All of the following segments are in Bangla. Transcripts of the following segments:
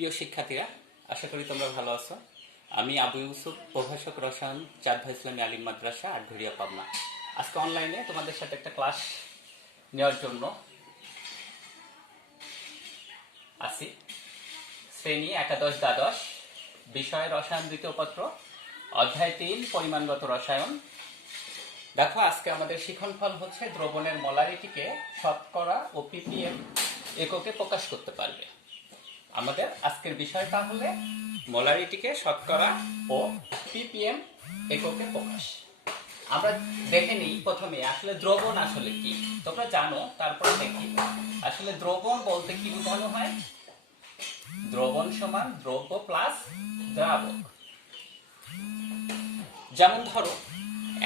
প্রিয় শিক্ষার্থীরা, আশা করি তোমরা ভালো আছো। আমি আবু ইউসুফ, প্রভাষক রসায়ন, চাঁদভা ইসলামী আলিম মাদ্রাসা, আটঘরিয়া, পাবনা। আজকে অনলাইনে তোমাদের সাথে একটা ক্লাস নেওয়ার জন্য আসি। শ্রেণী একাদশ দ্বাদশ, বিষয় রসায়ন দ্বিতীয় পত্র, অধ্যায় ৩, পরিমাণগত রসায়ন। দেখো, আজকে আমাদের শিক্ষণফল হচ্ছে দ্রবণের মোলারিটিকে শতকরা ও ppm এককে প্রকাশ করতে পারবে। আমাদের আজকের বিষয়টা হলে মোলারিটিকে শতকরা ও ppm এককে প্রকাশ। আমরা দেখে নিই প্রথমে আসলে দ্রবণ আসলে কি। তোমরা জানো, তারপরে দেখি আসলে দ্রবণ বলতে কি বোঝানো হয়। দ্রবণ সমান দ্রব্য প্লাস দ্রাবক। যেমন ধরো,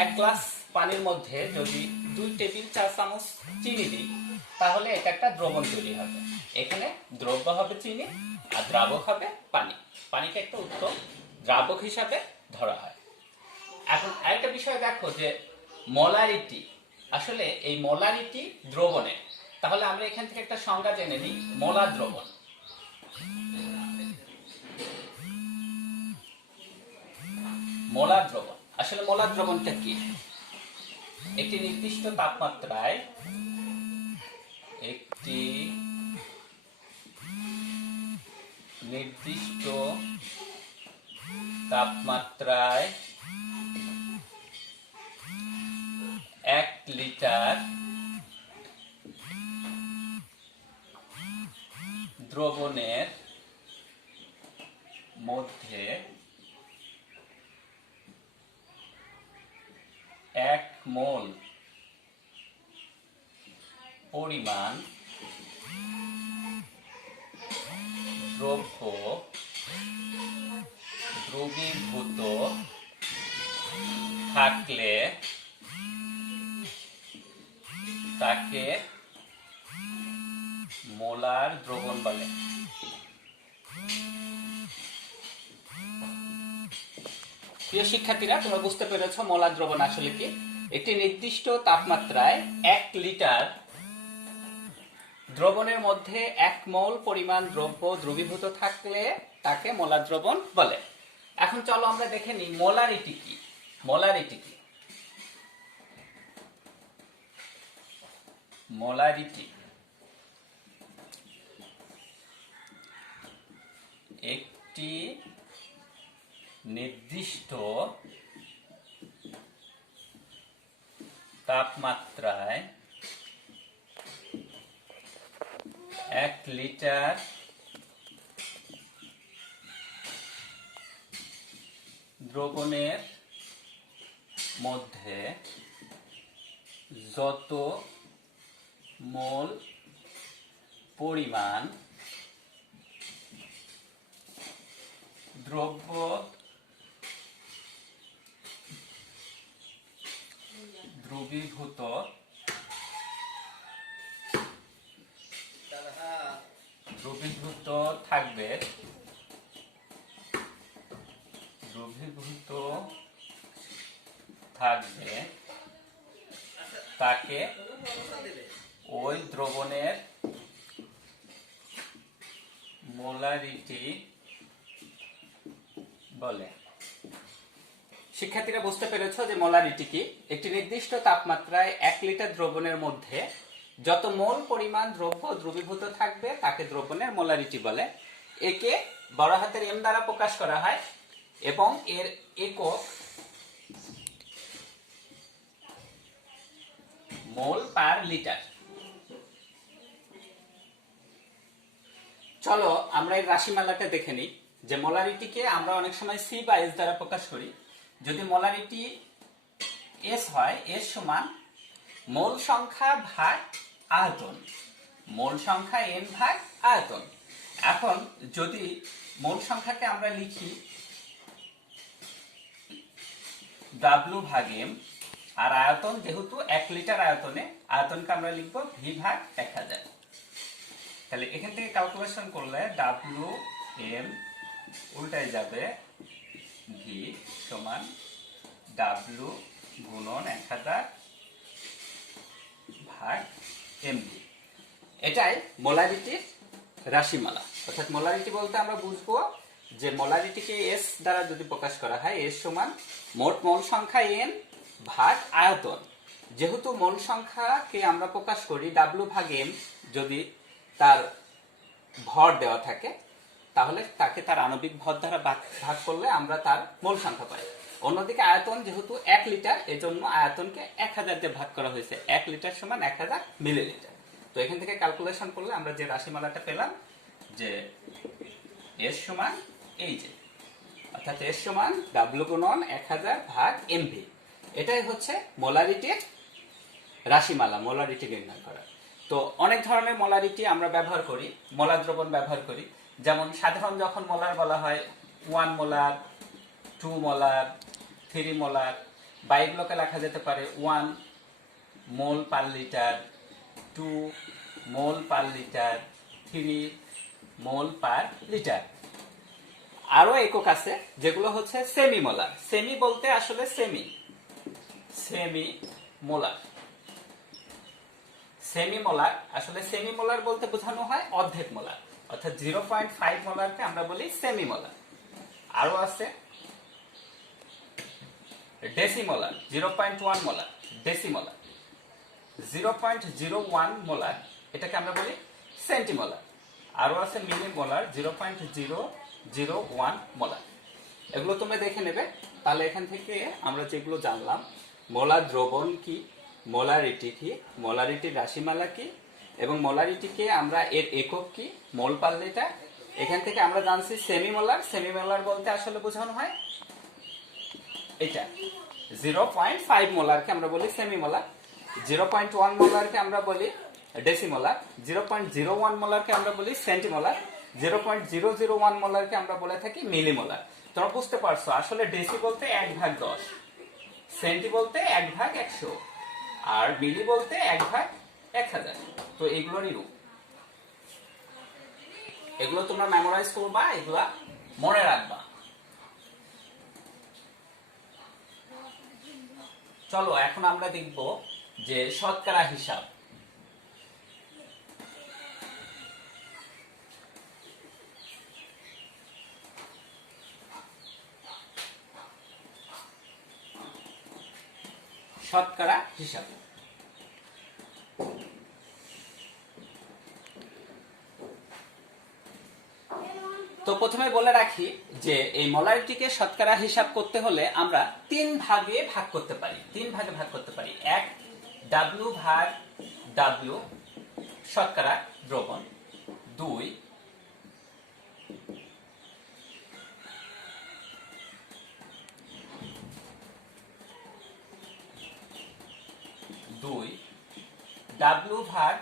এক গ্লাস পানির মধ্যে যদি 2 টেবিল চা চামচ চিনি দিই, তাহলে এটা একটা দ্রবণ তৈরি হবে। এখানে দ্রব্য হবে চিনি আর দ্রাবক হবে পানি। পানিকে একটা উত্তম দ্রাবক হিসাবে ধরা হয়। এখন আরেকটা বিষয় দেখো যে মোলারিটি, আসলে এই মোলারিটি দ্রবণের। তাহলে আমরা এখান থেকে একটা সংজ্ঞা জেনে নিই, মোলার দ্রবণ। মোলার দ্রবণ, আসলে মোলার দ্রবণটা কি? একটি নির্দিষ্ট তাপমাত্রায় এক লিটার দ্রবণের মধ্যে 1 মোল পরিমাণ দ্রব্য দ্রবীভূত থাকলে তাকে মোলার দ্রবণ বলে। প্রিয় শিক্ষার্থীরা, তোমরা বুঝতে পেরেছ মোলার দ্রবণ আসলে কি। একটি নির্দিষ্ট তাপমাত্রায় 1 লিটার দ্রবণের মধ্যে 1 মোল পরিমাণ দ্রব্য দ্রবীভূত থাকলে তাকে মোলার দ্রবণ বলে। এখন চলো আমরা দেখে নিই মোলারিটি কি। মোলারিটি একটি নির্দিষ্ট তাপমাত্রায় 1 লিটার দ্রবণের মধ্যে যত মোল পরিমাণ দ্রব্য দ্রবীভূত থাকবে তাকে ওই দ্রবণের মোলারিটি বলে। শিক্ষার্থীরা বুঝতে পেরেছ যে মোলারিটি কি। একটি নির্দিষ্ট তাপমাত্রায় 1 লিটার দ্রবণের মধ্যে যত মোল পরিমাণ দ্রব্য দ্রবীভূত থাকবে তাকে দ্রবণের মোলারিটি বলে। একে বড় হাতের এম দ্বারা প্রকাশ করা হয় এবং এর একক মোল পার লিটার। চলো আমরা এই রাশিমালাটা দেখে নিই যে মোলারিটিকে আমরা অনেক সময় সি বা এস দ্বারা প্রকাশ করি। যদি মোলারিটি এস হয়, এস সমান মোল সংখ্যা ভাগ আয়তন, মোল সংখ্যা এন ভাগ আয়তন। এখন যদি মোল সংখ্যাকে আমরা লিখি W ভাগ M, আর আয়তন যেহেতু 1 লিটার আয়তনকে আমরা লিখব V ভাগ 1000। তাহলে এখান থেকে ক্যালকুলেশন করলে WM উল্টায় যাবে V সমান W গুণন 1000 ভাগ MV। এটাই মোলারিটির রাশিমালা। অর্থাৎ মোলারিটি বলতে আমরা বুঝবো যে মোলারিটিকে এস দ্বারা যদি প্রকাশ করা হয়, এস সমান মোট মোল সংখ্যা এন ভাগ আয়তন। যেহেতু মোল সংখ্যাকে আমরা প্রকাশ করি ডাব্লু ভাগ এম, যদি তার ভর দেওয়া থাকে তাহলে তাকে তার আণবিক ভর দ্বারা ভাগ করলে আমরা তার মোল সংখ্যা পাই। অন্যদিকে আয়তন যেহেতু 1 লিটার, এজন্য আয়তনকে 1000 দিয়ে ভাগ করা হয়েছে। 1 লিটার সমান 1000 মিলিলিটার। তো এখান থেকে ক্যালকুলেশন করলে আমরা যে রাশিমালাটা পেলাম যে এস সমান এই যে, অর্থাৎ এস সমান ডাব্লু গুণন 1000 ভাগ এমভি। এটাই হচ্ছে মোলারিটির রাশিমালা, মোলারিটি নির্ণয় করা। তো অনেক ধরনের মোলারিটি আমরা ব্যবহার করি, মোলার দ্রবণ ব্যবহার করি। যেমন সাধারণ যখন মোলার বলা হয় 1 মোলার, 2 মোলার, 3 মোলার, বা এগুলোকে লেখা যেতে পারে 1 মোল পার লিটার, 2 মোল পার লিটার, 3 মোল পার লিটার। আরো একক আছে যেগুলো হচ্ছে সেমি মোলার। সেমি বলতে আসলে সেমি মোলার। সেমি মোলার আসলে সেমি মোলার বলতে বোঝানো হয় অর্ধেক মোলার, অর্থাৎ 0.5 মোলারকে আমরা বলি সেমি মোলার। আরো আছে ডেসিমোলার, 0.1 মোলার ডেসিমোলার। 0.01 মোলার এটাকে আমরা বলি সেন্টিমোলার। আরো আছে মিলিমোলার, 0.001 মোলার। এগুলো তোমরা দেখে নেবে। তাহলে এখান থেকে আমরা যেগুলো জানলাম, মোলার দ্রবণ কি, মোলারিটি কি, মোলারিটির রাশিমালা কি, এবং মোলারিটিকে আমরা এর একক কি, মোল পার লিটার। এখান থেকে আমরা জানছি সেমি মোলার। সেমি মোলার বলতে আসলে বোঝানো হয় এটা 0.5 মোলারকে আমরা বলি সেমি মোলার, 0.1 মোলারকে আমরা বলি ডেসিমোলার, 0.01 মোলারকে আমরা বলি সেন্টিমোলার, 0.001 মোলারকে আমরা বলে থাকি মিলিমোলার। তোমরা বুঝতে পারছো আসলে ডেসি বলতে 1/10, সেন্টি বলতে 1/100, আর মিলি বলতে 1/1000। তো এগুলোরই রূপ, এগুলো তোমরা মেমোরাইজ করবা, এগুলা মনে রাখবা। চলো এখন আমরা দেখব যে শতকরা হিসাব। শতকরা হিসাব। তো প্রথমে বলে রাখি যে এই মোলারিটিকে শতকরা হিসাব করতে হলে আমরা 3 ভাগে ভাগ করতে পারি। 3 ভাগে ভাগ করতে পারি। 1 ডাব্লু ভাগ ডাব্লু শতকরা দ্রবণ, 2 ডাব্লু ভাগ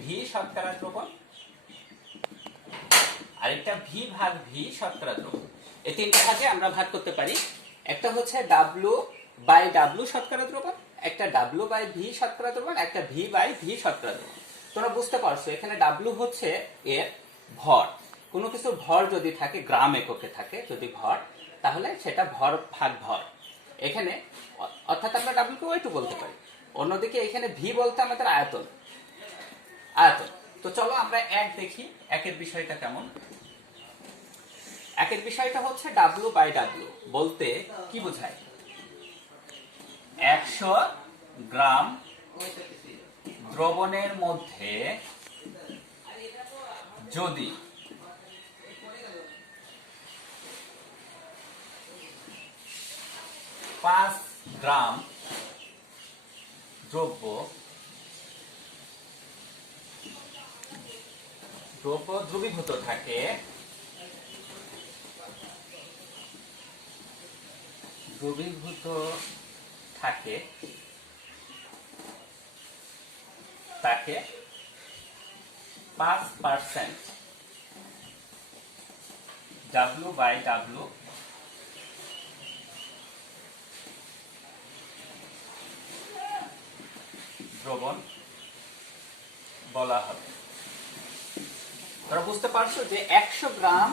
ভি শতকরা দ্রবণ, আরেকটা ভি ভাগ ভি শতকরা দ্রবণ। এই 3টা ভাগে আমরা ভাগ করতে পারি। একটা হচ্ছে ডাব্লু বাই ডাব্লু শতকরা দ্রবণ, একটা ডাব্লু বাই ভি শতকরা দ্রবণ, একটা ভি বাই ভি শতকরা দ্রবণ। তোমরা বুঝতে পারছো এখানে ডাব্লু হচ্ছে এর ভর। কোনো কিছু ভর যদি থাকে, গ্রাম এককে থাকে যদি ভর, তাহলে সেটা ভর ভাগ ভর। এখানে অর্থাৎ আমরা ডাব্লুকে ওয়েটও বলতে পারি। অন্যদিকে এখানে ভি বলতে আমাদের আয়তন। তো চলো আমরা এক দেখি, একের বিষয়টা কেমন। একের বিষয়টা হচ্ছে ডাব্লু বাই ডাব্লু বলতে কি বোঝায়? 100 গ্রাম দ্রবণের মধ্যে যদি 5 গ্রাম দ্রব্য দ্রবীভূত থাকে, তাকে 5% ডাব্লু বাই ডাব্লু দ্রবণ বলা হবে। তোমরা বুঝতে পারছো যে 100 গ্রাম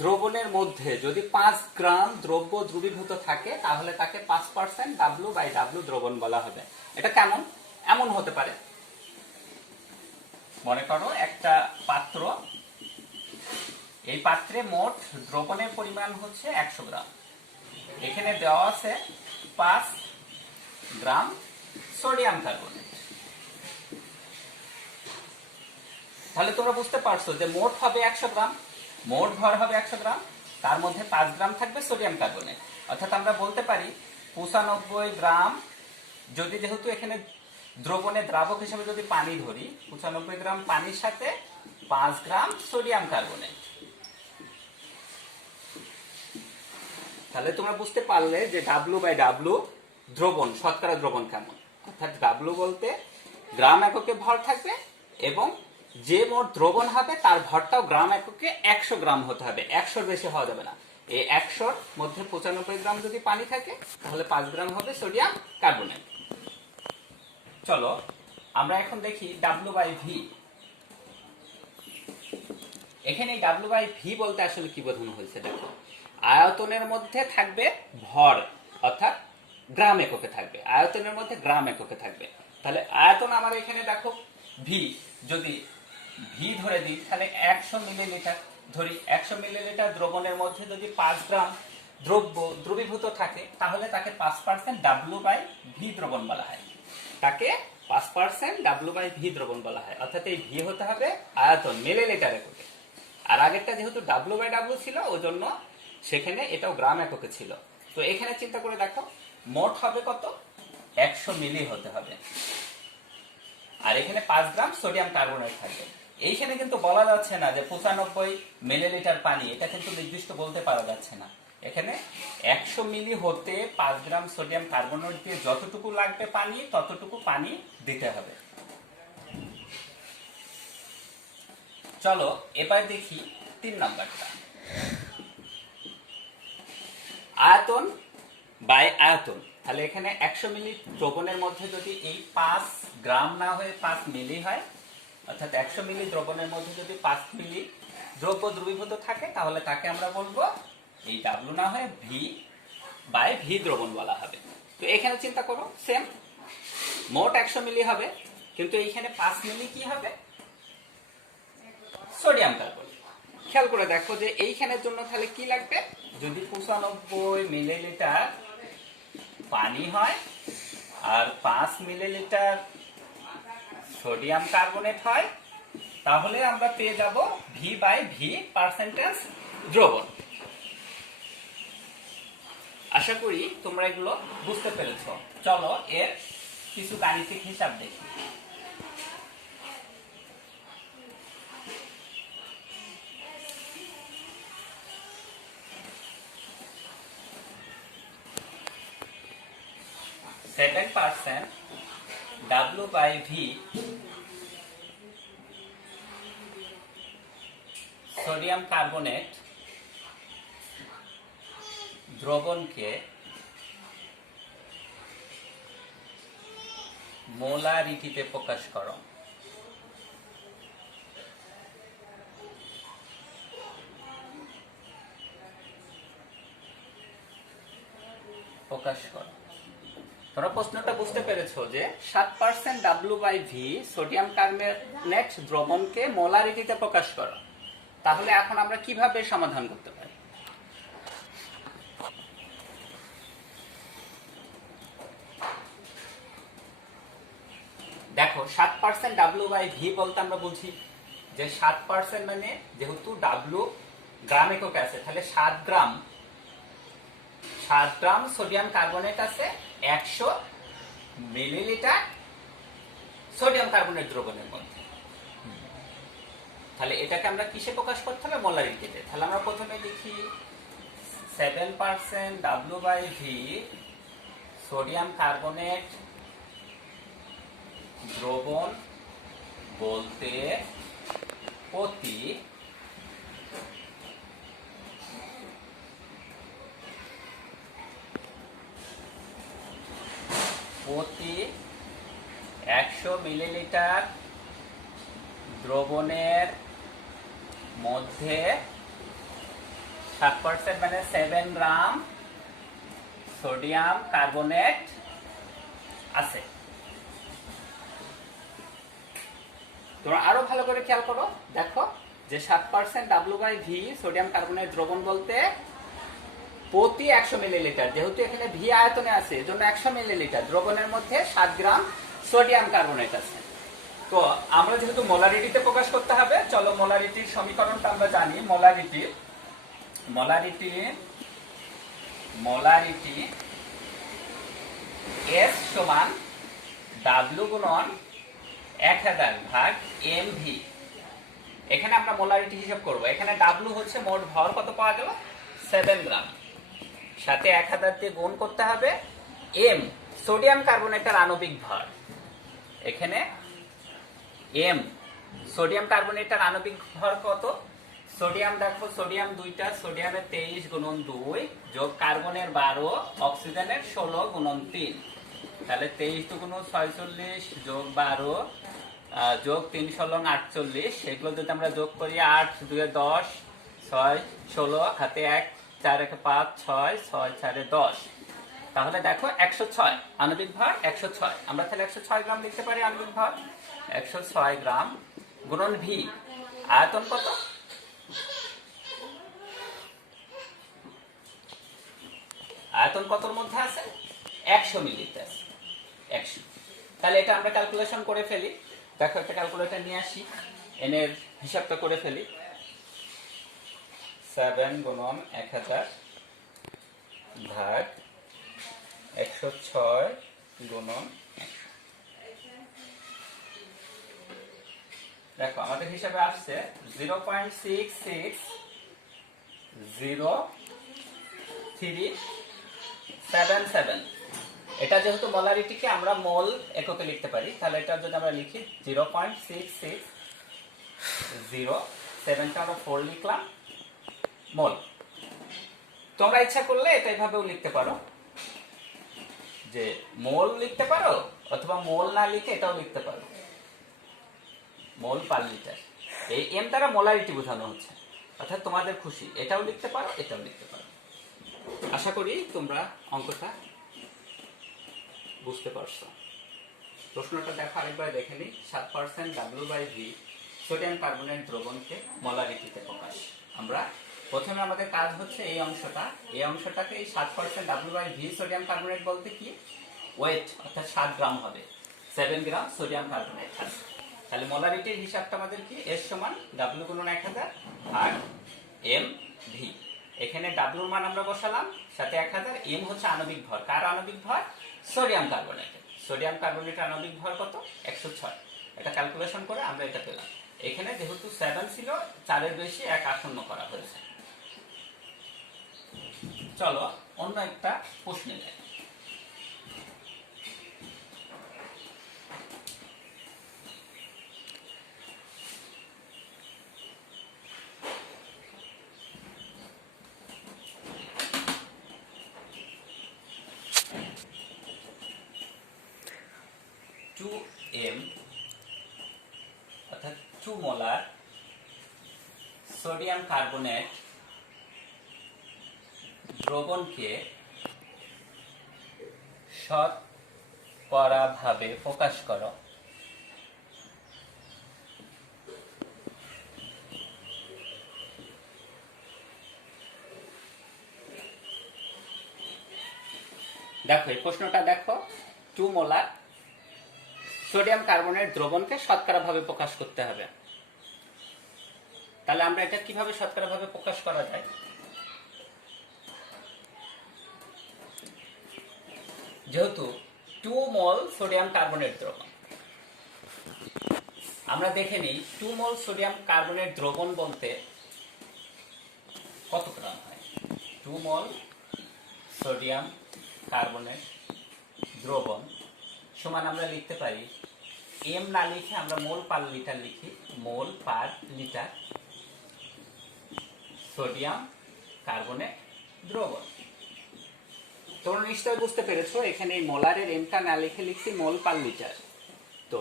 দ্রবণের মধ্যে যদি 5 গ্রাম দ্রব্য দ্রবীভূত থাকে তাহলে তাকে 5% ডাব্লু বাই ডাব্লু দ্রবণ বলা হবে। এটা কেমন? এমন হতে পারে, মনে করো একটা পাত্র এই পাত্রে মোট দ্রবণের পরিমাণ হচ্ছে 100 গ্রাম। এখানে দেওয়া আছে 5 গ্রাম সোডিয়াম কার্বনেট। তাহলে তোমরা বুঝতে পারছো যে মোট হবে 100 গ্রাম, মোট ভর হবে 100 গ্রাম, তার মধ্যে 5 গ্রাম থাকবে সোডিয়াম কার্বনেট। অর্থাৎ আমরা বলতে পারি 95 গ্রাম, যদি যেহেতু এখানে দ্রবণে দ্রাবক হিসেবে যদি পানি ধরি, 95 গ্রাম পানির সাথে 5 গ্রাম সোডিয়াম কার্বনেট। তাহলে তোমরা বুঝতে পারলে যে W/W দ্রবণ, শতকরা দ্রবণ কেমন। অর্থাৎ W বলতে গ্রাম এককে ভর থাকবে এবং যে মোট দ্রবণ হবে তার ভরটাও গ্রাম এককে 100 গ্রাম হতে হবে, 100-র বেশি হওয়া যাবে না। এই 100-র মধ্যে 95 গ্রাম যদি পানি থাকে তাহলে 5 গ্রাম হবে সোডিয়াম কার্বনেট। চলো আমরা এখন দেখি W/V। এখানে W/V বলতে আসলে কি বোঝানো হয়েছে দেখো। আয়তনের মধ্যে থাকবে ভর, অর্থাৎ গ্রাম এককে থাকবে, আয়তনের মধ্যে গ্রাম এককে থাকবে। তাহলে আয়তন আমার এখানে দেখো ভি, যদি ভি ধরে দিই তাহলে 100 মিলিলিটার ধরি। 100 মিলিলিটার দ্রবণের মধ্যে যদি 5 গ্রাম দ্রব্য দ্রবীভূত থাকে তাহলে তাকে 5% W/V দ্রবণ বলা হয়, তাকে 5% W/V দ্রবণ বলা হয়। অর্থাৎ এই ভি হতে হবে আয়তন মিলিলিটার এককে। আর আগেরটা যেহেতু W/W ছিল ওই জন্য সেখানে এটাও গ্রাম এককে ছিল। তো এখানে চিন্তা করে দেখো মোট হবে কত, 100 মিলি হতে হবে। আর এখানে 5 গ্রাম সোডিয়াম কার্বনেট থাকবে। এইখানে কিন্তু বলা যাচ্ছে না যে 95 মিলিলিটার পানি, এটা কিন্তু নির্দিষ্ট বলতে পারা যাচ্ছে না। এখানে 100 মিলি হতে 5 গ্রাম সোডিয়াম কার্বনেট দিয়ে যতটুকু লাগবে পানি ততটুকু পানি দিতে হবে। চলো এবার দেখি 3 নাম্বারটা, আয়তন বাই আয়তন। তাহলে এখানে 100 মিলি দ্রবণের মধ্যে যদি এই 5 গ্রাম না হয়ে 5 মিলি হয়, অর্থাৎ 100 মিলি দ্রবণের মধ্যে যদি 5 মিলি দ্রব্য দ্রবীভূত থাকে তাহলে তাকে আমরা বলবো এই W না হয়ে V/V দ্রবণ বলা হবে। তো এখানে চিন্তা করো সেম, মোট 100 মিলি হবে কিন্তু এইখানে 5 মিলি কি হবে, সোডিয়াম কার্বনেট। খেয়াল করে দেখো যে এইখানের জন্য তাহলে কি লাগবে, যদি 95 মিলিলিটার পানি হয় আর 5 মিলিলিটার সোডিয়াম কার্বনেট হয় তাহলে আমরা পেয়ে যাব V/V পার্সেন্টেজ দ্রবণ। আশা করি তোমরা এগুলো বুঝতে পেরেছো। চলো এর কিছু গাণিতিক হিসাব দেখি। W/V সোডিয়াম কার্বনেট দ্রবণকে মোলারিটিতে প্রকাশ করো। তোমরা প্রশ্নটা বুঝতে পেরেছো যে 7% W/V সোডিয়াম কার্বনেট দ্রবণকে মোলারিটিতে প্রকাশ করো। তাহলে এখন আমরা কিভাবে সমাধান করতে পারি? দেখো 7% W/V বলতে আমরা বুঝি যে 7% মানে যেহেতু W গ্রাম এককে আছে তাহলে 7 গ্রাম সোডিয়াম কার্বনেট আছে 100 মিলিলিটার সোডিয়াম কার্বনেট দ্রবণের মধ্যে। তাহলে এটাকে আমরা কিসে প্রকাশ করতে হবে, মোলারিটিতে। তাহলে আমরা প্রথমে লিখি 7% W/V সোডিয়াম কার্বনেট দ্রবণ বলতে প্রতি 100 মিলিলিটার দ্রবণের মধ্যে 7% মানে 7 গ্রাম সোডিয়াম কার্বনেট আছে। তোমরা আরো ভালো করে খেয়াল করো, দেখো যে 7% W/V সোডিয়াম কার্বনেট দ্রবণ বলতে প্রতি 100 মিলিলিটার, যেহেতু এখানে ভি আয়তনে আছে এজন্য 100 মিলিলিটার দ্রবণের মধ্যে 7 গ্রাম সোডিয়াম কার্বনেট আছে। তো আমরা যেহেতু মোলারিটিতে প্রকাশ করতে হবে, চলো মোলারিটির সমীকরণটা আমরা জানি। মোলারিটি S সমান W গুণন 1000 ভাগ mv। এখানে আমরা মোলারিটি হিসাব করব। এখানে W হচ্ছে মোট ভর, কত পাওয়া গেল 7 গ্রাম, সাথে 1000 দিয়ে গুণ করতে হবে। m সোডিয়াম কার্বনেটের আণবিক ভর, এখানে m সোডিয়াম কার্বনেটের আণবিক ভর কত? সোডিয়াম দেখো, সোডিয়াম দুইটা, সোডিয়ামের 23 গুণন 2 যোগ কার্বনের 12 অক্সিজেনের 16 গুণন 3, তাহলে 23 2 গুণ 46 যোগ 12 যোগ 3 16 48। এগুলো যদি আমরা যোগ করি 8 2 10 6 16, হাতে 1 4 1 5 6 6 4 10, তাহলে দেখো 106 আণবিক ভর 106। আমরা তাহলে 106 গ্রাম লিখতে পারি আণবিক ভর, 106 গ্রাম গুণন ভি। আয়তন কত? আয়তন কতর মধ্যে আছে? 100 মিলিলিটার, 100। তাহলে এটা আমরা ক্যালকুলেশন করে ফেলি। দেখো একটা ক্যালকুলেটর নিয়ে আসি, এনের হিসাবটা করে ফেলি। 7 গুণন 1000 ভাগ 106 গুণন 100। দেখো আমাদের হিসাবে আসছে 0.660377। এটা যেহেতু মোলারিটিকে আমরা মোল এককে লিখতে পারি, তাহলে এটা যদি আমরা লিখি 0.6607টা আমরা 4 লিখলাম মোল। তোমরা ইচ্ছা করলে এটা এইভাবেও লিখতে পারো, যে মোল লিখতে পারো, অথবা মোল না লিখে এটাও লিখতে পারো, মোল পার লিটার। এই এম দ্বারা মোলারিটি বোঝানো হচ্ছে, অর্থাৎ তোমাদের খুশি, এটাও লিখতে পারো এটাও লিখতে পারো। আশা করি তোমরা অঙ্কটা বুঝতে পারছো। প্রশ্নটা দেখো আরেকবার দেখে নিই। 7% W/V সোডিয়াম কার্বনেট দ্রবণকে মোলারিটিতে প্রকাশ। আমরা প্রথমে আমাদের কাজ হচ্ছে এই অংশটাকে এই 7% W/V সোডিয়াম কার্বনেট বলতে কি ওয়েট, অর্থাৎ 7 গ্রাম হবে, 7 গ্রাম সোডিয়াম কার্বনেট আছে। তাহলে মোলারিটির হিসাবটা আমাদের কি? S সমান W গুণন 1000 আর mv। এখানে W এর মান আমরা বসালাম, সাথে 1000। m হচ্ছে আণবিক ভর। কার আণবিক ভর? সোডিয়াম কার্বনেটের। সোডিয়াম কার্বনেটের আণবিক ভর কত? 106। এটা ক্যালকুলেশন করে আমরা এটা পেলাম। এখানে যেহেতু 7 ছিল, 4 এর বেশি 1 আসন্ন করা হয়েছে। চলো অন্য একটা প্রশ্নে যাই। m অর্থাৎ 2 মোলার সোডিয়াম কার্বনেট দ্রবণকে শতকরা ভাবে প্রকাশ করো। দেখো এই প্রশ্নটা দেখো, 2 মোলার সোডিয়াম কার্বনেট দ্রবণকে শতকরা ভাবে প্রকাশ করতে হবে। তাহলে আমরা এটা কিভাবে শতকরা ভাবে প্রকাশ করা যায়? যেহেতু 2 মোল সোডিয়াম কার্বনেট দ্রবণ, আমরা দেখে নিই 2 মোল সোডিয়াম কার্বনেট দ্রবণ বলতে কত গ্রাম হয়। 2 মোল সোডিয়াম কার্বনেট দ্রবণ সমান আমরা লিখতে পারি, এম না লিখে আমরা মোল পার লিটার লিখি, মোল পার লিটার সোডিয়াম কার্বনেট দ্রবণ। তোমরা নিশ্চয়ই বুঝতে পেরেছো, এখানে এই মোলারের এমটা না লিখে লিখছি মোল পার লিটার। তো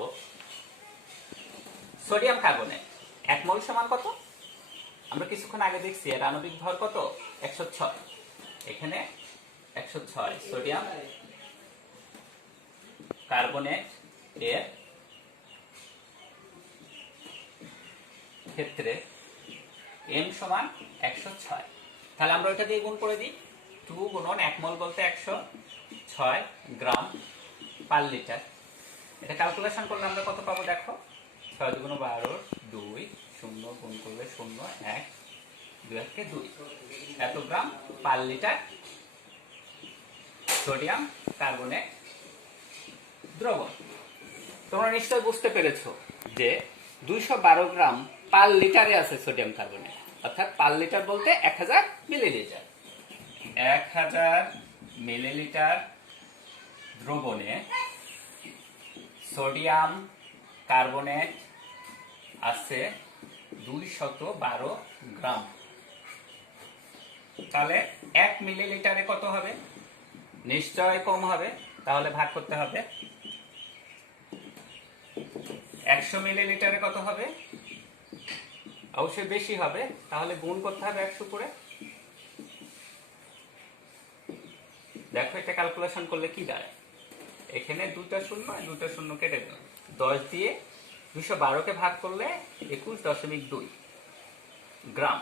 সোডিয়াম কার্বনেট 1 মোল সমান কত? আমরা কিছুক্ষণ আগে দেখছি এর আণবিক ভর কত? 106। এখানে 106 সোডিয়াম কার্বনেট এর ক্ষেত্রে m সমান 106। তাহলে আমরা ওইটা দিয়ে গুণ করে দিই। 2 গুণন 1 মোল বলতে 106 গ্রাম পার লিটার। এটা ক্যালকুলেশন করলে আমরা কত পাবো দেখো, 6 দুগুণ 12, 2 0 গুণ করলে 0 1 2 1 2, এত গ্রাম পার লিটার সোডিয়াম কার্বনেট দ্রবণ। তোমরা নিশ্চয়ই বুঝতে পেরেছো যে 212 গ্রাম পার লিটারে আছে সোডিয়াম কার্বনেট, অর্থাৎ পার লিটার বলতে 1000 মিলিলিটার। 1000 মিলিলিটার দ্রবণে সোডিয়াম কার্বনেট আছে 212 গ্রাম। তাহলে 1 মিলিলিটারে কত হবে? নিশ্চয় কম হবে, তাহলে ভাগ করতে হবে। 100 মিলিলিটারে কত হবে? অবশ্যই বেশি হবে, তাহলে গুণ করতে হবে 100 করে। দেখো এটা ক্যালকুলেশন করলে কি দাঁড়ায়, এখানে দুটো শূন্য কেটে দিলাম, 10 দিয়ে 212 কে ভাগ করলে 21.2 গ্রাম।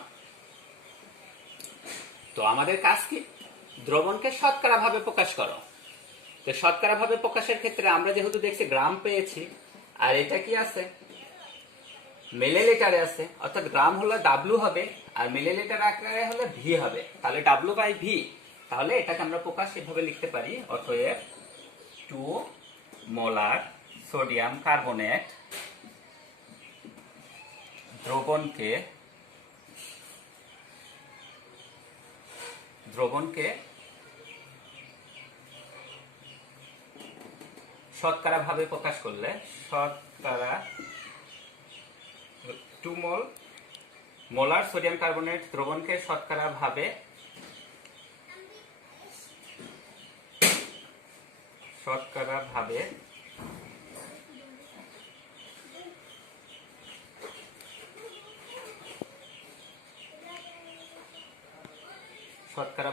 তো আমাদের কাজ কি? দ্রবণকে শতকরা ভাবে প্রকাশ করো। তো শতকরা ভাবে প্রকাশের ক্ষেত্রে আমরা যেহেতু দেখছি গ্রাম পেয়েছি, আর এটা কি আছে? মিলিলিটারে আছে, অর্থাৎ গ্রাম হলে ডাব্লু হবে আর মিলিলিটার আকারে হলে ভি হবে, তাহলে ডাব্লু বাই ভি। তাহলে এটাকে আমরা প্রকাশ এভাবে লিখতে পারি, অতএব 2 মোলার সোডিয়াম কার্বনেট দ্রবণকে শতকরা ভাবে প্রকাশ করলে শতকরা 2 মোলার সোডিয়াম কার্বনেট দ্রবণকে শতকরা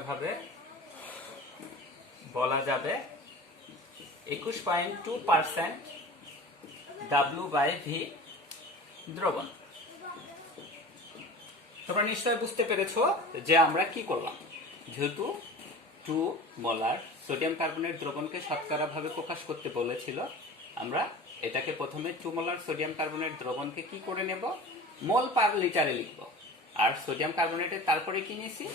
ভাবে বলা যাবে 21.2% W/V দ্রবণ। তোমরা নিশ্চয়ই বুঝতে পেরেছো যে আমরা কি করলাম। যেহেতু 2 মোলার সোডিয়াম কার্বনেট দ্রবণকে শতকরা ভাবে প্রকাশ করতে বলেছিল, আমরা এটাকে প্রথমে 2 মোলার সোডিয়াম কার্বনেট দ্রবণকে কি করে নেব? মোল পার লিটারে লিখব। আর সোডিয়াম কার্বনেটের তারপরে কি নিয়েছি?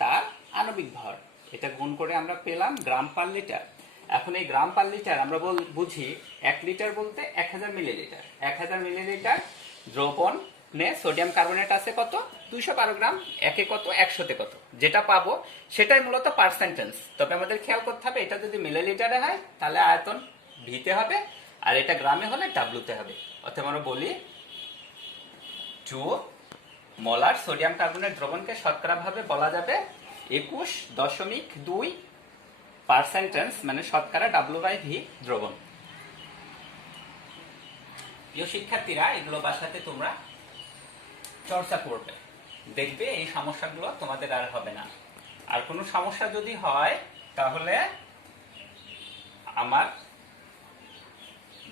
তার আণবিক ভর। এটা গুণ করে আমরা পেলাম গ্রাম পার লিটার। এখন এই গ্রাম পার লিটার আমরা বুঝি 1 লিটার বলতে 1000 মিলিলিটার। 1000 মিলিলিটার দ্রবণে সোডিয়াম কার্বনেট আছে কত? 212 গ্রাম। একে কত? 100তে কত? যেটা পাবো সেটাই মূলত পার্সেন্টেজ। তবে আমাদের খেয়াল করতে হবে, এটা যদি মিলিলিটারে হয় তাহলে আয়তন ভিতে হবে, আর এটা গ্রামে হলে ডাব্লুতে হবে। অর্থাৎ আমরা বলি 2 মোলার সোডিয়াম কার্বনেট দ্রবণকে শতকরা ভাবে বলা যাবে 21.2% মানে শতকরা W/V দ্রবণ। প্রিয় শিক্ষার্থীরা, এগুলো বাসাতে তোমরা চর্চা করবে, দেখবে এই সমস্যাগুলো তোমাদের আর হবে না। আর কোনো সমস্যা যদি হয় তাহলে আমার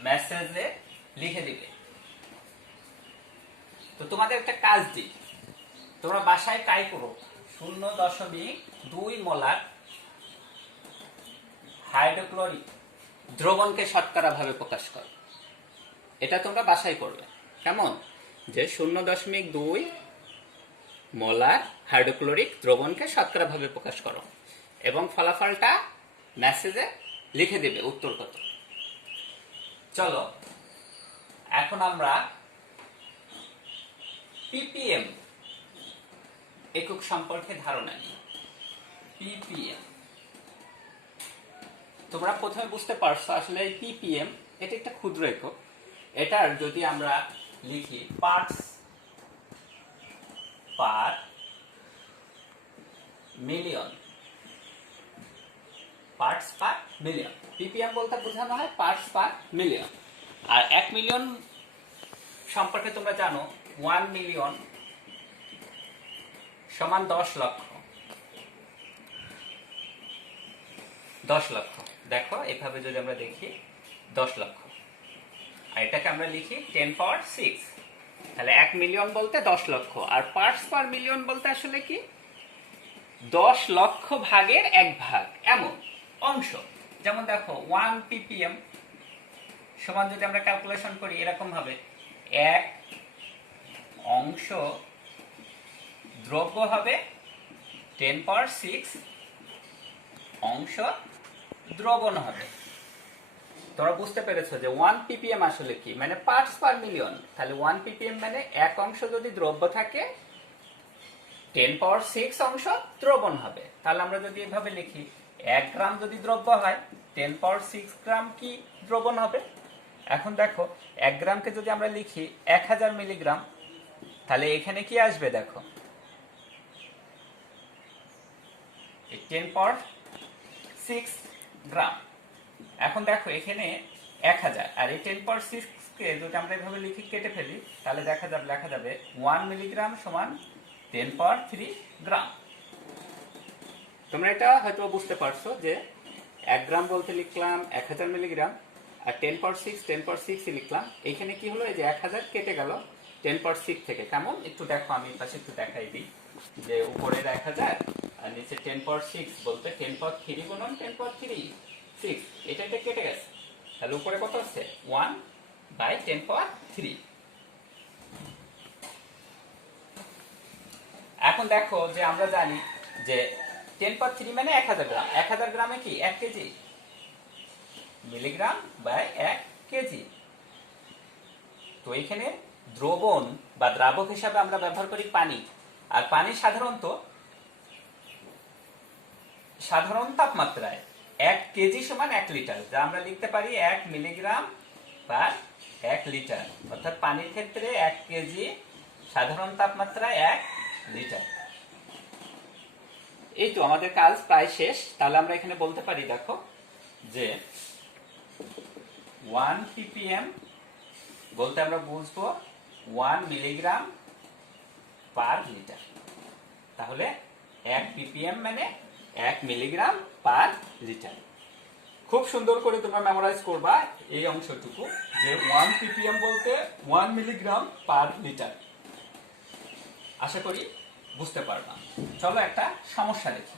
মেসেজে লিখে দিবে। তো তোমাদের একটা কাজ দিই, তোমরা বাসায় ট্রাই করো 0.2 মোলার হাইড্রোক্লোরিক দ্রবণকে শতকরা ভাবে প্রকাশ করো। এটা তোমরা বাসায় করবে। কেমন? যে 0.2 মোলার হাইড্রোক্লোরিক দ্রবণকে শতকরা ভাবে প্রকাশ করো এবং ফলাফলটা মেসেজে লিখে দেবে উত্তর কত। চলো এখন আমরা পিপিএম একক সম্পর্কে ধারণা নিই। পিপিএম তোমরা প্রথমে বুঝতে পারছো আসলে পিপিএম এটা একটা ক্ষুদ্র একক। এটার যদি আমরা লিখি parts per million, parts per million, PPM বলতে বোঝানো হয় পার্টস পার মিলিয়ন। আর 1 মিলিয়ন সম্পর্কে তোমরা জানো 1 মিলিয়ন সমান 10 লক্ষ। 10 লক্ষ দেখো এভাবে যদি আমরা দেখি 10 লক্ষ, আর এটাকে আমরা লিখি 10 পাওয়ার 6। তাহলে 1 মিলিয়ন বলতে 10 লক্ষ, আর পার্টস পার মিলিয়ন বলতে আসলে কি 10 লক্ষ ভাগের 1 ভাগ এমন অংশ। যেমন দেখো 1 ppm সমান যদি আমরা ক্যালকুলেশন করি এরকম হবে, 1 অংশ দ্রব্য হবে 10 পাওয়ার 6 অংশ দ্রবণ হবে। তোমরা বুঝতে পেরেছো যে 1 ppm আসলে কি, মানে পার্টস পার মিলিয়ন। তাহলে 1 ppm মানে এক অংশ যদি দ্রব্য থাকে 10 পাওয়ার 6 অংশ দ্রবণ হবে। তাহলে আমরা যদি এভাবে লিখি 1 গ্রাম যদি দ্রব্য হয় 10 পাওয়ার 6 গ্রাম কি দ্রবণ হবে। এখন দেখো 1 গ্রামকে যদি আমরা লিখি 1000 মিলিগ্রাম, তাহলে এখানে কি আসবে দেখো 10 পাওয়ার 6 গ্রাম। এখন দেখো এখানে 1000 আর এই 10 পাওয়ার 6 কে যদি আমরা এভাবে লিখি কেটে ফেলি, তাহলে লেখা যাবে 1 মিলিগ্রাম সমান 10 পাওয়ার 3 গ্রাম। তোমরা এটা হয়তো বুঝতে পারছো যে 1 গ্রাম বলতে লিখলাম 1000 মিলিগ্রাম, আর 10 পাওয়ার 6 লিখলাম। এখানে কি হলো, এই যে 1000 কেটে গেল 10 পাওয়ার 6 থেকে। কেমন একটু দেখো, আমি পাশে একটু দেখাই দিই যে উপরের 1000 আর নিচে 10 পাওয়ার 6 বলতে 10 পাওয়ার 3 গুণন 10 পাওয়ার 3 6, এটা কেটে গেছে। তাহলে উপরে কত আছে 1 বাই 10 পাওয়ার 3। এখন দেখো যে আমরা জানি যে 10 পাওয়ার 3 মানে 1000 গ্রাম। 1000 গ্রামে কি 1 কেজি, মিলিগ্রাম বাই 1 কেজি। তো এখানে দ্রবণ বা দ্রাবক হিসাবে আমরা ব্যবহার করি পানি, আর পানি সাধারণ তাপমাত্রায় 1 কেজি সমান 1 লিটার, যা আমরা লিখতে পারি 1 মিলিগ্রাম পার 1 লিটার। অর্থাৎ পানির ক্ষেত্রে 1 কেজি সাধারণ তাপমাত্রায় 1 লিটার। এই তো আমাদের কাজ প্রায় শেষ। তাহলে আমরা এখানে বলতে পারি দেখো যে 1 ppm বলতে আমরা বুঝবো 1 মিলিগ্রাম পার লিটার। তাহলে 1 ppm মানে 1 মিলিগ্রাম পার লিটার। খুব সুন্দর করে তোমরা মেমোরাইজ করবা এই অংশটুকু যে 1 ppm বলতে 1 মিলিগ্রাম পার লিটার। আশা করি বুঝতে পারবা। চলো একটা সমস্যা দেখি।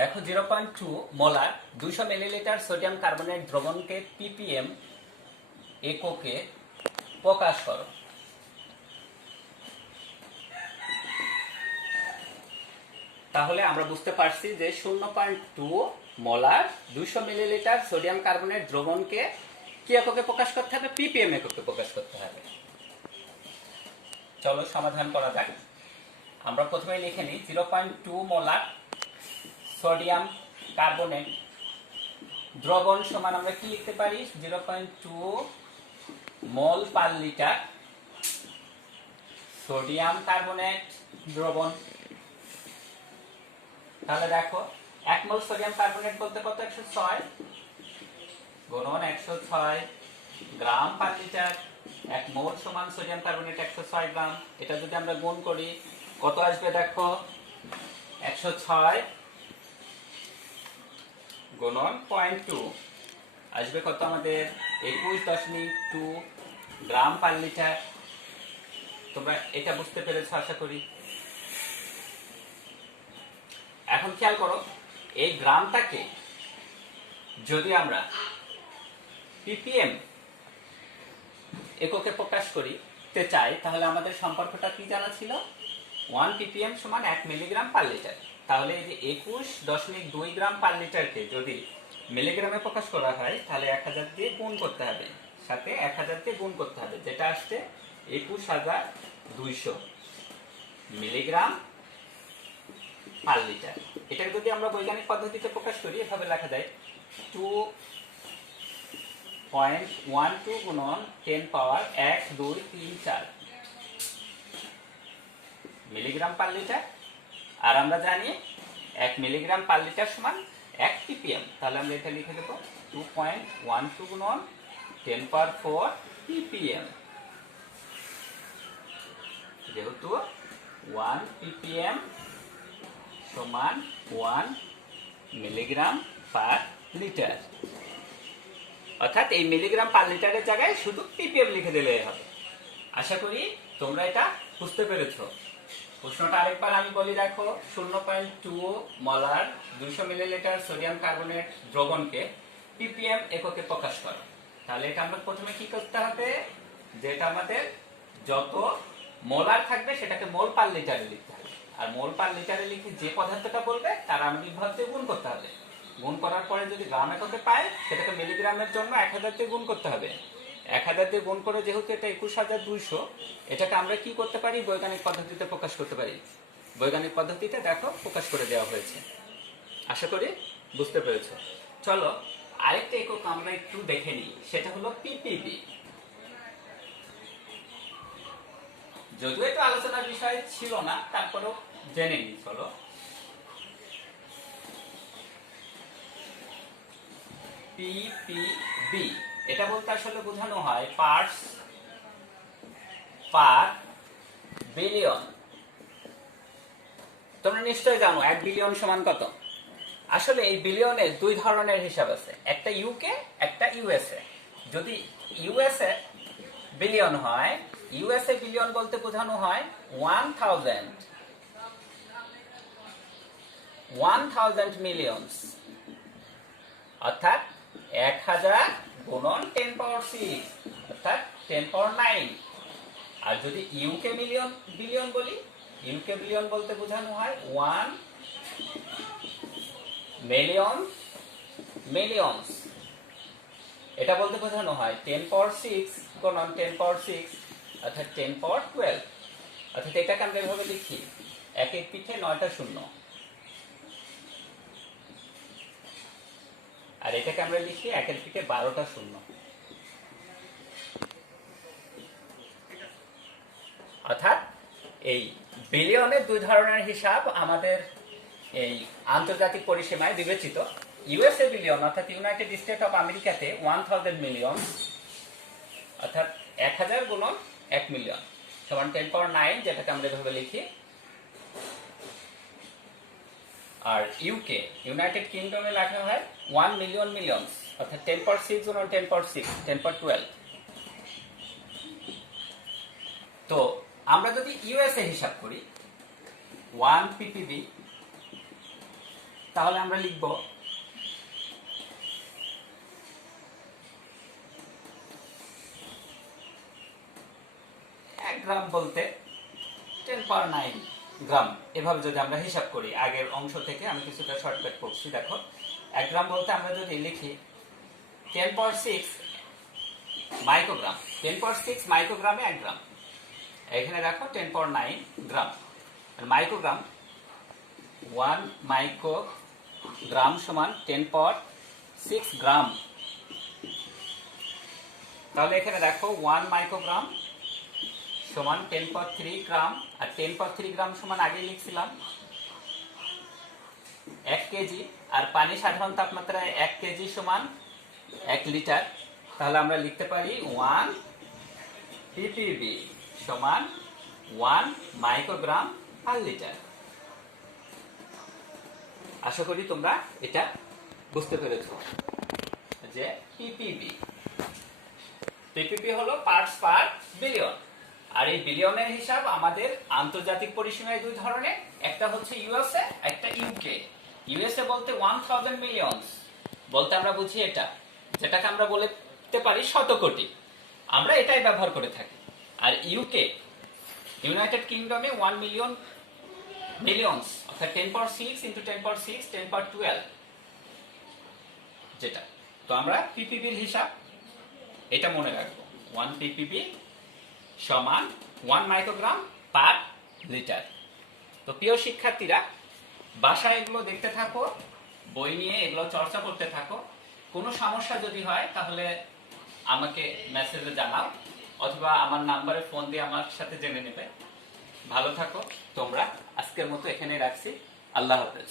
দেখো 0.2 মোলার 200 মিলিলিটার সোডিয়াম কার্বনেট দ্রবণকে ppm এককে প্রকাশ করো। তাহলে আমরা বুঝতে পারছি যে 0.2 মোলার 200 মিলিলিটার সোডিয়াম কার্বনেট দ্রবণকে কি এককে প্রকাশ করতে হবে, ppm এককে প্রকাশ করতে হবে। চলো সমাধান করা যাক। আমরা প্রথমে লিখে নিই 0.2 মোলার সোডিয়াম কার্বনেট দ্রবণ সমান আমরা কি লিখতে পারি 0.2 মোল পার লিটার সোডিয়াম কার্বনেট দ্রবণ। তাহলে দেখো 1 মোল সোডিয়াম কার্বনেট বলতে কত 106 গুণন 106 গ্রাম পার লিটার। 1 মোল সমান সোডিয়াম কার্বনেট 106 গ্রাম। এটা যদি আমরা গুণ করি কত আসবে দেখো 106 গুণন 0.2 আসবে কত আমাদের 21.2 গ্রাম পার লিটার। তোমরা এটা বুঝতে পেরেছো আশা করি। এখন খেয়াল করো এই গ্রামটাকে যদি আমরা ppm এককে প্রকাশ করতে চাই তাহলে আমাদের সম্পর্কটা কি জানা ছিল 1 ppm সমান 1 মিলিগ্রাম পার লিটার। তাহলে এই যে 21.2 গ্রাম পার লিটারকে যদি মিলিগ্রামে প্রকাশ করা হয় তাহলে 1000 দিয়ে গুণ করতে হবে, সাথে 1000 দিয়ে গুণ করতে হবে, যেটা আসছে 21200 মিলিগ্রাম পার লিটার। এটাকে যদি আমরা বৈজ্ঞানিক পদ্ধতিতে প্রকাশ করি এভাবে লেখা যায় 2 0.12 গুণন 10 পাওয়ার 1 2 3 4 মিলিগ্রাম পার লিটার। আর আমরা জানি 1 মিলিগ্রাম পার লিটার সমান 1 ppm। তাহলে আমরা এটা লিখে দেব 2.12 গুণন 10 পাওয়ার 4 ppm। যেহেতু 1 ppm সমান 1 মিলিগ্রাম পার লিটার, অর্থাৎ এই মিলিগ্রাম পার লিটারের জায়গায় শুধু ppm লিখে দিলেই হবে। আশা করি তোমরা এটা বুঝতে পেরেছো। প্রশ্নটা আরেকবার আমি বলি রাখো, 0.2 মলার 200 মিলিলিটার সোডিয়াম কার্বনেট দ্রবণকে ppm এককে প্রকাশ করো। তাহলে এটা আমরা প্রথমে কি করতে হবে, যেটা আমাদের যত মোলার থাকবে সেটাকে মোল পার লিটারে লিখতে হবে। আর মোল পার লিটারে লিখে যে পদার্থটা বলবে তার আণবিক ভর দিয়ে গুণ করতে হবে। গুণ করার পরে যদি গ্রাম এককে পায় সেটাকে মিলিগ্রামের জন্য 1000 দিয়ে গুণ করতে হবে। 1000 দিয়ে গুণ করে যেহেতু এটা 21200, এটাকে আমরা কি করতে পারি, বৈজ্ঞানিক পদ্ধতিতে প্রকাশ করতে পারি। বৈজ্ঞানিক পদ্ধতিতে দেখো প্রকাশ করে দেওয়া হয়েছে। আশা করি বুঝতে পেরেছো। চলো আরেকটা একক আমরা একটু দেখে নিই, সেটা হলো ppb। যদিও এটা আলোচনার বিষয় ছিল না, তারপরেও জেনে নিই। চলো ppb এটা বলতে আসলে বোঝানো হয় পার্টস পার বিলিয়ন। তোমরা নিশ্চয়ই জানো 1 বিলিয়ন সমান কত। আসলে এই বিলিয়নের দুই ধরনের হিসাব আছে, একটা ইউকে একটা ইউএসএ। যদি ইউএসএ বিলিয়ন হয়, ইউএসএ বিলিয়ন বলতে বোঝানো হয় 1000 মিলিয়নস, অর্থাৎ 1000 গুণন 10 পাওয়ার 6 অর্থাৎ 10 পাওয়ার 9। আর যদি ইউকে বিলিয়ন বলি, ইউকে বিলিয়ন বলতে বোঝানো হয় 1 মিলিয়নস। এটা বলতে বোঝানো হয় 10 পাওয়ার 6 গুণন 10 পাওয়ার 6 অর্থাৎ 10 পাওয়ার 12। অর্থাৎ এটাকে আমরা এভাবে লিখি, এক এক পিঠে 9টা শূন্য। আর এটাকে আমরা লিখি একের পিঠে 12টা শূন্য। অর্থাৎ এই বিলিয়নের দুই ধরনের হিসাব আমাদের এই আন্তর্জাতিক পরিসীমায় বিবেচিত। ইউএসএ বিলিয়ন অর্থাৎ ইউনাইটেড স্টেট অফ আমেরিকাতে 1000 মিলিয়ন অর্থাৎ 1000 গুণন 1 মিলিয়ন সমান 10 পাওয়ার 9, যেটাকে আমরা এভাবে লিখি। আর ইউকে ইউনাইটেড কিংডমে লেখা হয় 1 মিলিয়ন মিলিয়নস অর্থাৎ 10 পাওয়ার 6 গুণন 10 পাওয়ার 6 10 পাওয়ার 12। তো আমরা যদি ইউএসএ হিসাব করি 1 ppb, তাহলে আমরা লিখব 1 গ্রাম বলতে 10 পাওয়ার 9 গ্রাম। এভাবে যদি আমরা হিসাব করি, আগের অংশ থেকে আমি কিছুটা শর্টকাট করছি। দেখো 1 গ্রাম বলতে আমরা যদি লিখি 10 পাওয়ার 6 মাইক্রোগ্রাম, 10 পাওয়ার 6 মাইক্রোগ্রামে 1 গ্রাম। এখানে দেখো 10 পাওয়ার 9 গ্রাম। আর মাইক্রোগ্রাম 1 মাইক্রোগ্রাম সমান 10 পাওয়ার 6 গ্রাম। তাহলে এখানে দেখো 1 মাইক্রোগ্রাম সমান 10 পাওয়ার 3 গ্রাম। আর 10 পাওয়ার 3 গ্রাম সমান আগে লিখছিলাম 1 কেজি। আর পানি সাধারণ তাপমাত্রায় 1 কেজি সমান 1 লিটার। তাহলে আমরা লিখতে পারি 1 ppb সমান 1 মাইক্রোগ্রাম পার লিটার। আশা করি তোমরা এটা বুঝতে পেরেছো যে ppb হলো পার্টস পার বিলিয়ন। আর এই বিলিয়নের হিসাব আমাদের আন্তর্জাতিক পরিসীমায় দুই ধরনের, একটা হচ্ছে ইউএসএ, একটা ইউকে। ইউএসএ বলতে 1000 মিলিয়নস বলতে আমরা বুঝি এটা, যেটাকে আমরা বলতে পারি শতকোটি, আমরা এটাই ব্যবহার করে থাকি। আর ইউকে ইউনাইটেড কিংডমে 1 মিলিয়ন মিলিয়নস অর্থাৎ 10 পাওয়ার 6 ইন্টু 10 পাওয়ার 6 10 পাওয়ার 12 যেটা। তো আমরা ppb এর হিসাব এটা মনে রাখবো, 1 ppb সমান 1 মাইক্রোগ্রাম পার লিটার। তো প্রিয় শিক্ষার্থীরা, বাসায় এগুলো দেখতে থাকো, বই নিয়ে এগুলো চর্চা করতে থাকো। কোনো সমস্যা যদি হয় তাহলে আমাকে মেসেজে জানাও, অথবা আমার নাম্বারে ফোন দিয়ে আমার সাথে জেনে নেবে। ভালো থাকো তোমরা, আজকের মতো এখানেই রাখছি। আল্লাহ হাফেজ।